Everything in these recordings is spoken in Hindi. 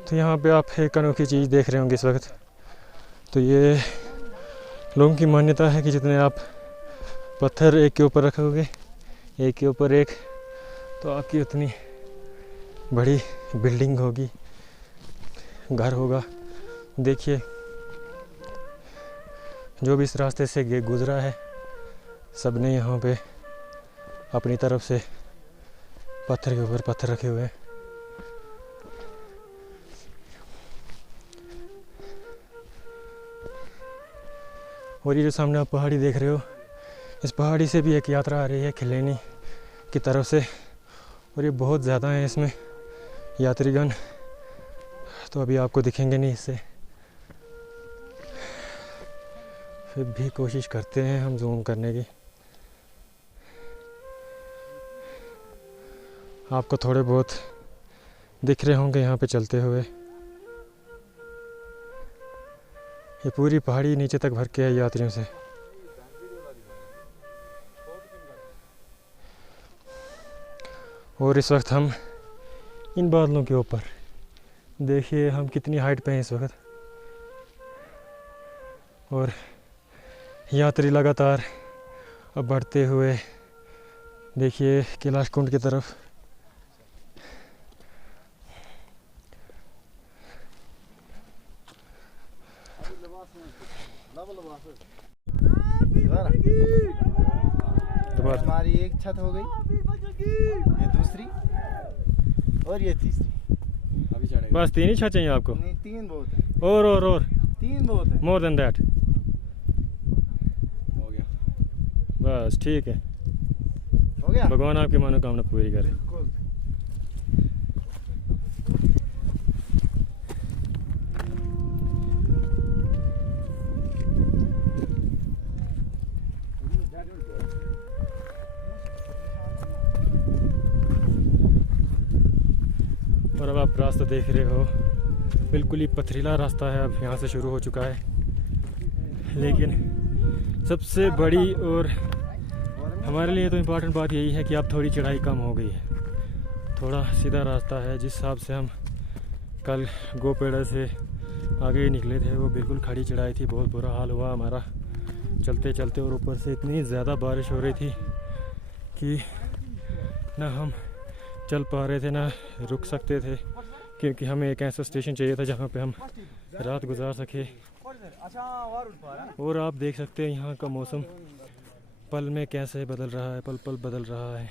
तो यहाँ पे आप एक अनोखी चीज़ देख रहे होंगे इस वक्त। तो ये लोगों की मान्यता है कि जितने आप पत्थर एक के ऊपर रखोगे, एक के ऊपर एक, तो आपकी उतनी बड़ी बिल्डिंग होगी, घर होगा। देखिए जो भी इस रास्ते से गुज़रा है, सब ने यहाँ पे अपनी तरफ से पत्थर के ऊपर पत्थर रखे हुए हैं। और ये जो सामने आप पहाड़ी देख रहे हो, इस पहाड़ी से भी एक यात्रा आ रही है खिलेनी की तरफ से, और ये बहुत ज़्यादा है इसमें यात्रीगण, तो अभी आपको दिखेंगे नहीं इससे, फिर भी कोशिश करते हैं हम जूम करने की। आपको थोड़े बहुत दिख रहे होंगे यहाँ पे चलते हुए। ये पूरी पहाड़ी नीचे तक भर के है यात्रियों से। और इस वक्त हम इन बादलों के ऊपर, देखिए हम कितनी हाइट पे हैं इस वक्त, और यात्री लगातार अब बढ़ते हुए देखिए कैलाश कुंड की तरफ। हमारी एक छत हो गई, ये दूसरी और ये तीसरी। अभी चढ़ेगा। बस 3 ही छत चाहिए आपको? नहीं, 3 बहुत है। और 3 बहुत है। मोर देन दैट हो गया, बस ठीक है, हो गया। भगवान आपकी मनोकामना पूरी करे। बिल्कुल। और अब आप रास्ता देख रहे हो, बिल्कुल ही पथरीला रास्ता है, अब यहाँ से शुरू हो चुका है। लेकिन सबसे बड़ी और हमारे लिए तो इम्पोर्टेंट बात यही है कि अब थोड़ी चढ़ाई कम हो गई है, थोड़ा सीधा रास्ता है। जिस हिसाब से हम कल गोपेड़ा से आगे निकले थे, वो बिल्कुल खड़ी चढ़ाई थी, बहुत बुरा हाल हुआ हमारा चलते चलते। और ऊपर से इतनी ज़्यादा बारिश हो रही थी कि ना हम चल पा रहे थे ना रुक सकते थे, क्योंकि हमें एक ऐसा स्टेशन चाहिए था जहाँ पे हम रात गुजार सके। और आप देख सकते हैं यहाँ का मौसम पल में कैसे बदल रहा है, पल पल बदल रहा है।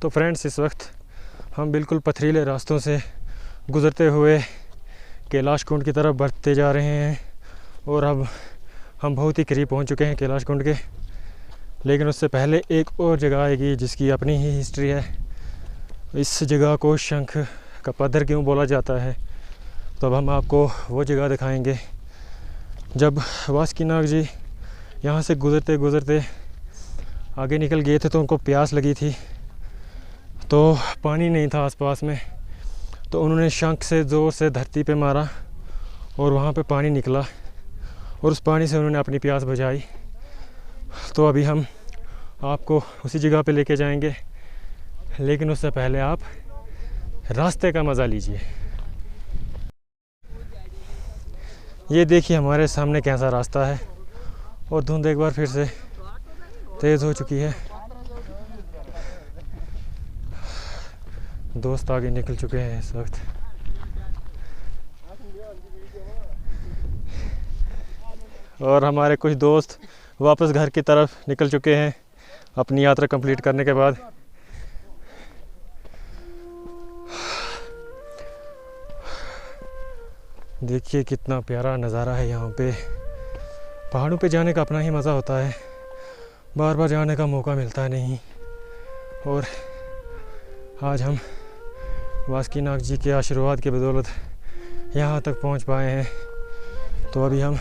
तो फ्रेंड्स, इस वक्त हम बिल्कुल पथरीले रास्तों से गुज़रते हुए कैलाश कुंड की तरफ बढ़ते जा रहे हैं, और अब हम बहुत ही करीब पहुंच चुके हैं कैलाश कुंड के। लेकिन उससे पहले एक और जगह आएगी जिसकी अपनी ही हिस्ट्री है। इस जगह को शंख का पत्थर क्यों बोला जाता है, तो अब हम आपको वो जगह दिखाएंगे। जब वासुकीनाग जी यहाँ से गुज़रते गुज़रते आगे निकल गए थे तो उनको प्यास लगी थी, तो पानी नहीं था आसपास में, तो उन्होंने शंख से ज़ोर से धरती पे मारा और वहाँ पे पानी निकला, और उस पानी से उन्होंने अपनी प्यास बुझाई। तो अभी हम आपको उसी जगह पे लेके जाएंगे, लेकिन उससे पहले आप रास्ते का मज़ा लीजिए। ये देखिए हमारे सामने कैसा रास्ता है, और धुंध एक बार फिर से तेज़ हो चुकी है। दोस्त आगे निकल चुके हैं इस वक्त। और हमारे कुछ दोस्त वापस घर की तरफ निकल चुके हैं अपनी यात्रा कंप्लीट करने के बाद। देखिए कितना प्यारा नज़ारा है यहाँ पे। पहाड़ों पे जाने का अपना ही मज़ा होता है, बार बार जाने का मौका मिलता नहीं। और आज हम वासुकीनाग जी के आशीर्वाद की बदौलत यहाँ तक पहुँच पाए हैं। तो अभी हम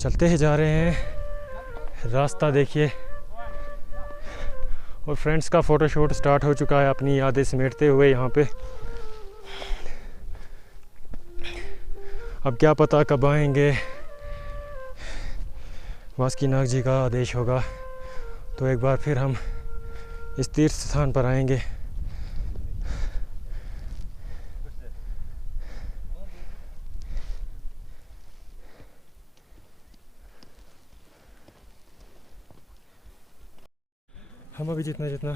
चलते ही जा रहे हैं। रास्ता देखिए, और फ्रेंड्स का फ़ोटोशूट स्टार्ट हो चुका है अपनी यादें समेटते हुए यहाँ पे। अब क्या पता कब आएंगे, वासुकीनाग जी का आदेश होगा तो एक बार फिर हम इस तीर्थ स्थान पर आएंगे। हम अभी जितना जितना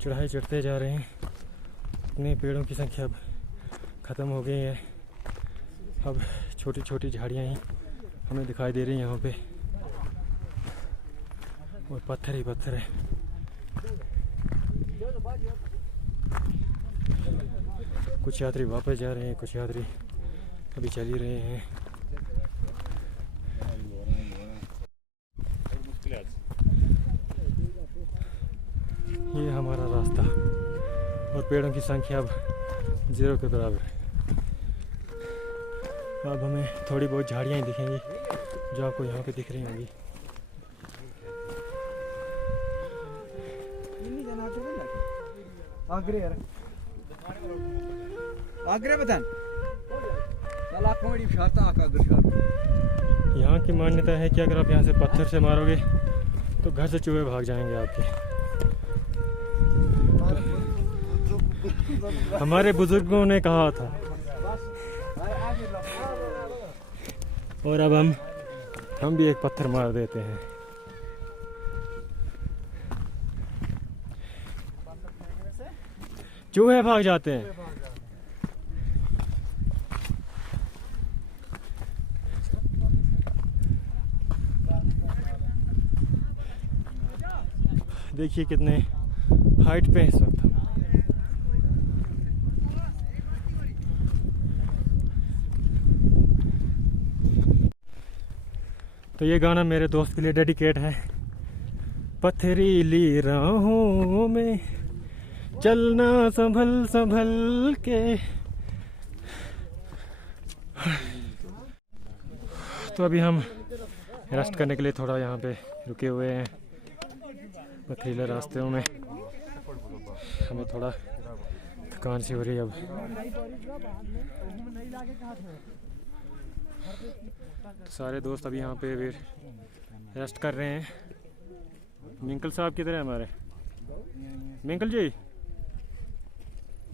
चढ़ाई चढ़ते जा रहे हैं उतने पेड़ों की संख्या अब ख़त्म हो गई है। अब छोटी छोटी झाड़ियाँ ही हमें दिखाई दे रही हैं यहाँ पे और पत्थर ही पत्थर है। कुछ यात्री वापस जा रहे हैं, कुछ यात्री अभी चल ही रहे हैं। ये हमारा रास्ता और पेड़ों की संख्या अब 0 के बराबर है। अब हमें थोड़ी बहुत झाड़ियाँ ही दिखेंगी जो आपको यहाँ पे दिख रही होंगी। यहाँ की मान्यता है कि अगर आप यहाँ से पत्थर से मारोगे तो घर से चूहे भाग जाएंगे आपके। हमारे बुजुर्गों ने कहा था और अब हम भी एक पत्थर मार देते हैं। चूहे भाग जाते हैं। देखिए कितने हाइट पे इस वक्त हम। तो ये गाना मेरे दोस्त के लिए डेडिकेट है। पथरीली राहों में चलना संभल संभल के। तो अभी हम रेस्ट करने के लिए थोड़ा यहाँ पे रुके हुए हैं पथरीले रास्तों में। हमें थोड़ा थकान सी हो रही है अब। तो सारे दोस्त अभी यहाँ पे भी रेस्ट कर रहे हैं। मिंकल साहब किधर है हमारे? मिंकल जी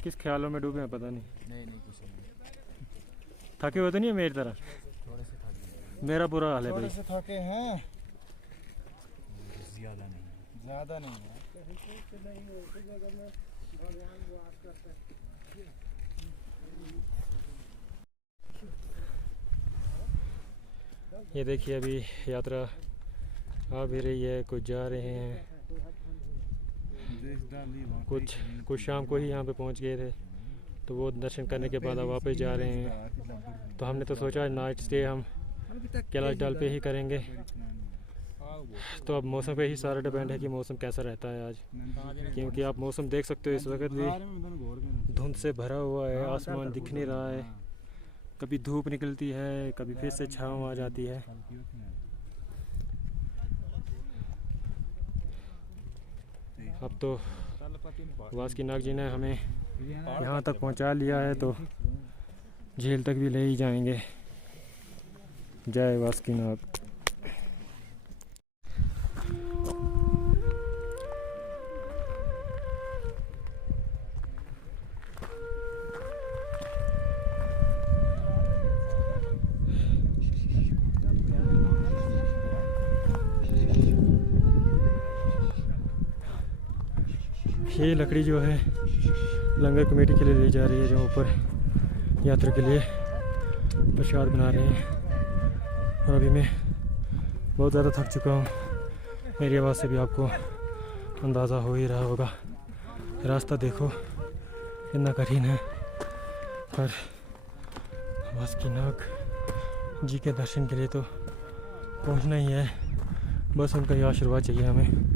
किस ख्यालों में डूबे हैं पता नहीं। कुछ नहीं। थके हुए तो नहीं है मेरी तरह? थोड़े से थके। मेरा बुरा हाल है भाई। थोड़े से थके हैं, ज़्यादा नहीं है। ये देखिए अभी यात्रा आ भी रही है, कुछ जा रहे हैं, कुछ शाम को ही यहाँ पे पहुँच गए थे तो वो दर्शन करने के बाद अब वापस जा रहे हैं। तो हमने तो सोचा नाइट स्टे हम कैलाश डाल पे ही करेंगे। तो अब मौसम पे ही सारा डिपेंड है कि मौसम कैसा रहता है आज, क्योंकि आप मौसम देख सकते हो इस वक्त भी धुंध से भरा हुआ है, आसमान दिख नहीं रहा है। कभी धूप निकलती है, कभी फिर से छाँव आ जाती है। अब तो वासुकीनाग जी ने हमें यहाँ तक पहुँचा लिया है तो झील तक भी ले ही जाएंगे। जय वासुकीनाग। ये लकड़ी जो है लंगर कमेटी के लिए ले जा रही है, जो ऊपर यात्रा के लिए प्रसाद बना रहे हैं। और अभी मैं बहुत ज़्यादा थक चुका हूँ। मेरी आवाज़ से भी आपको अंदाज़ा हो ही रहा होगा। रास्ता देखो कितना कठिन है, पर वासुकीनाग जी के दर्शन के लिए तो पहुँचना ही है। बस उनका ही आशीर्वाद चाहिए हमें।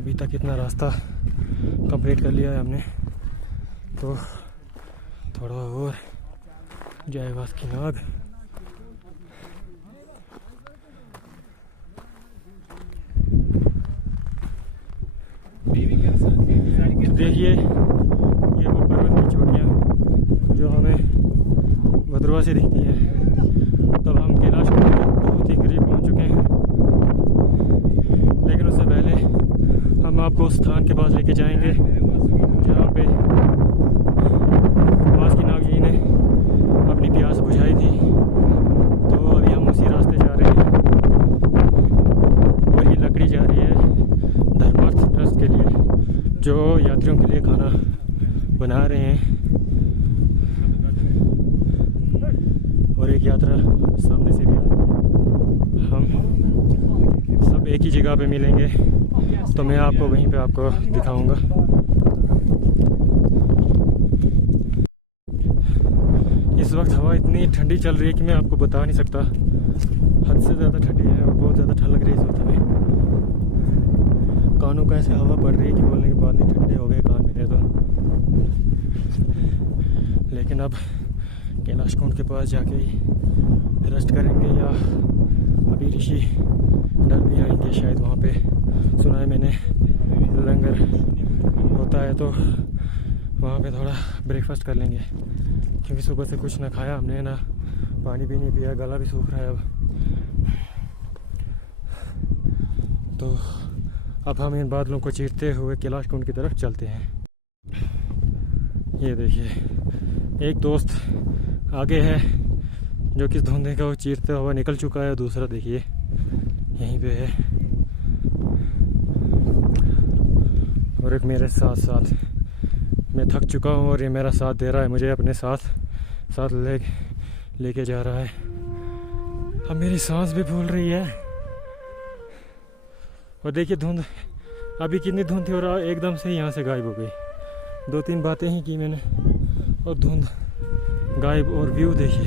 अभी तक इतना रास्ता कंप्लीट कर लिया है हमने, तो थोड़ा और। जय वासुकीनाग। देखिए ये वो पर्वत की चोटियाँ जो हमें भद्रवा से दिखती हैं। तब हम कैलाश कुंड के बहुत ही करीब पहुंच चुके हैं, लेकिन उससे पहले हम आपको उस स्थान के पास लेके जाएंगे जहाँ पे बासुकीनाग जी ने अपनी प्यास बुझाई थी। तो अभी हम उसी रास्ते जा रहे हैं और ये लकड़ी जा रही है धर्मार्थ ट्रस्ट के लिए, जो यात्रियों के लिए खाना बना रहे हैं। और एक यात्रा सामने से भी आ रही है। हम सब एक ही जगह पे मिलेंगे, तो मैं आपको वहीं पे आपको दिखाऊंगा। इस वक्त हवा इतनी ठंडी चल रही है कि मैं आपको बता नहीं सकता, हद से ज़्यादा ठंडी है और बहुत ज़्यादा ठंड लग रही है इस वक्त हमें। कानों का ऐसे हवा पड़ रही है कि बोलने के बाद नहीं ठंडे हो गए कान मेरे तो। लेकिन अब कैलाश कुंड के पास जाके ही रेस्ट करेंगे, या अभी ऋषि डल भी आएंगे शायद। वहाँ पे सुना है मैंने लंगर होता है, तो वहाँ पे थोड़ा ब्रेकफास्ट कर लेंगे, क्योंकि सुबह से कुछ ना खाया हमने, ना पानी भी नहीं पिया, गला भी सूख रहा है अब। तो अब हम इन बादलों को चीरते हुए कैलाश कुंड की तरफ चलते हैं। ये देखिए एक दोस्त आगे है जो कि धुंधे का वो चीरता हुआ निकल चुका है, दूसरा देखिए यहीं पे है, और एक मेरे साथ साथ। मैं थक चुका हूँ और ये मेरा साथ दे रहा है, मुझे अपने साथ लेके जा रहा है। अब मेरी सांस भी फूल रही है। और देखिए धुंध अभी कितनी धुंध थी और एकदम से यहाँ से गायब हो गई। 2-3 बातें ही की मैंने और धुंध गायब। और व्यू देखिए,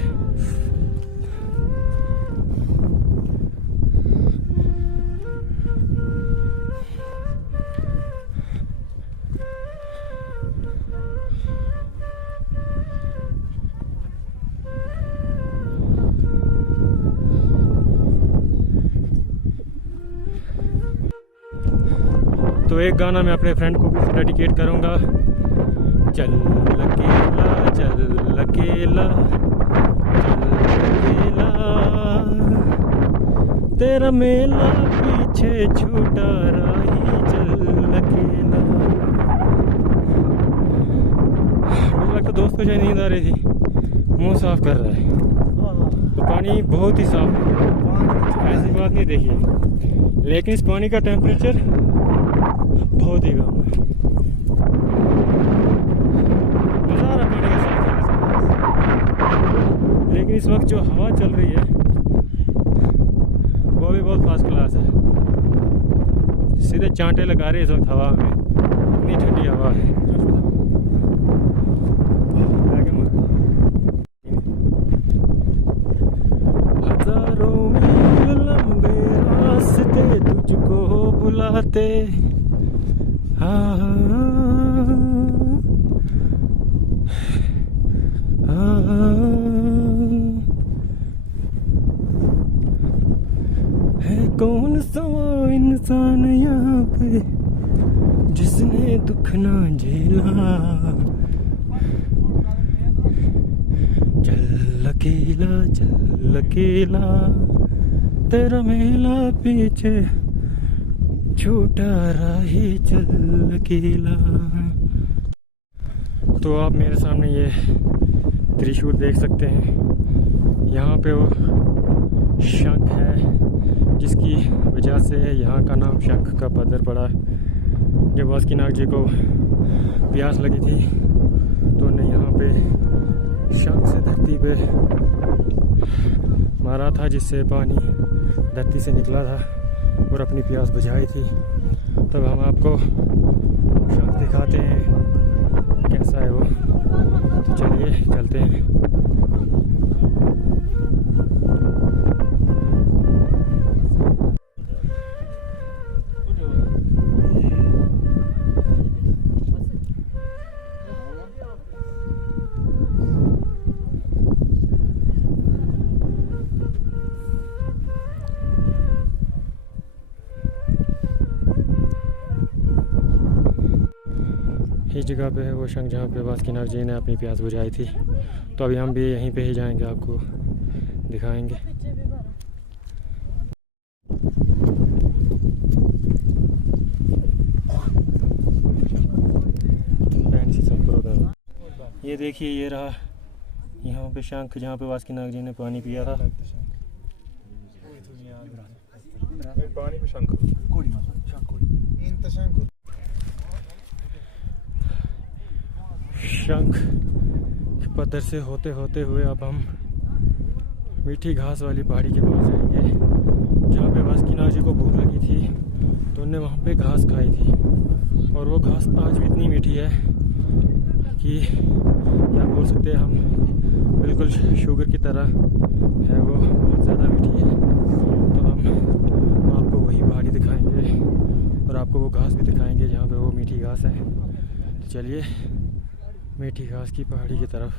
तो एक गाना मैं अपने फ्रेंड को भी डेडिकेट करूँगा। चल अकेला चल अकेला तेरा मेला पीछे छूटा राही चल अकेला। मुझे लगता दोस्त को शायद नींद आ रही थी, मुंह साफ कर रहा है। तो पानी बहुत ही साफ है, ऐसी बात नहीं देखिए, लेकिन इस पानी का टेम्परेचर बहुत ही कम है। मज़ा आ रहा पानी के साथ, लेकिन इस वक्त जो हवा चल रही है वो भी बहुत फर्स्ट क्लास है। सीधे चांटे लगा रही है इस वक्त हवा में, इतनी ठंडी हवा है। हजारों मील लंबे रास्ते तुझको बुलाते, है कौन सा इंसान यहाँ पे जिसने दुख ना झेला। चल अकेला तेरा मेला पीछे छोटा राही चल अकेला। तो आप मेरे सामने ये त्रिशूल देख सकते हैं। यहाँ पे वो शंख है जिसकी वजह से यहाँ का नाम शंख का पत्थर पड़ा। जब बासुकीनाग जी को प्यास लगी थी तो उन्हें यहाँ पे शंख से धरती पे मारा था, जिससे पानी धरती से निकला था और अपनी प्यास बुझाई थी। तब हम आपको शंख दिखाते हैं कैसा है वो। तो चलिए चलते हैं। इस जगह पे है वो शंख जहाँ पे बासुकीनाथ जी ने अपनी प्यास बुझाई थी। तो अभी हम भी यहीं पे ही जाएंगे, आपको दिखाएंगे। ये देखिए, ये रहा यहाँ पे शंख जहाँ पे बासुकीनाथ जी ने पानी पिया था। पानी में शंख शंख पत्थर से होते होते हुए अब हम मीठी घास वाली पहाड़ी के पास जाएंगे, जहाँ पे बासुकीनाथ जी को भूख लगी थी तो उन्होंने वहाँ पे घास खाई थी। और वो घास आज भी इतनी मीठी है कि क्या बोल सकते हैं हम, बिल्कुल शुगर की तरह है, वो बहुत ज़्यादा मीठी है। तो हम आपको वही पहाड़ी दिखाएंगे और आपको वो घास भी दिखाएंगे जहाँ पे वो मीठी घास है। तो चलिए मीठी घास की पहाड़ी की तरफ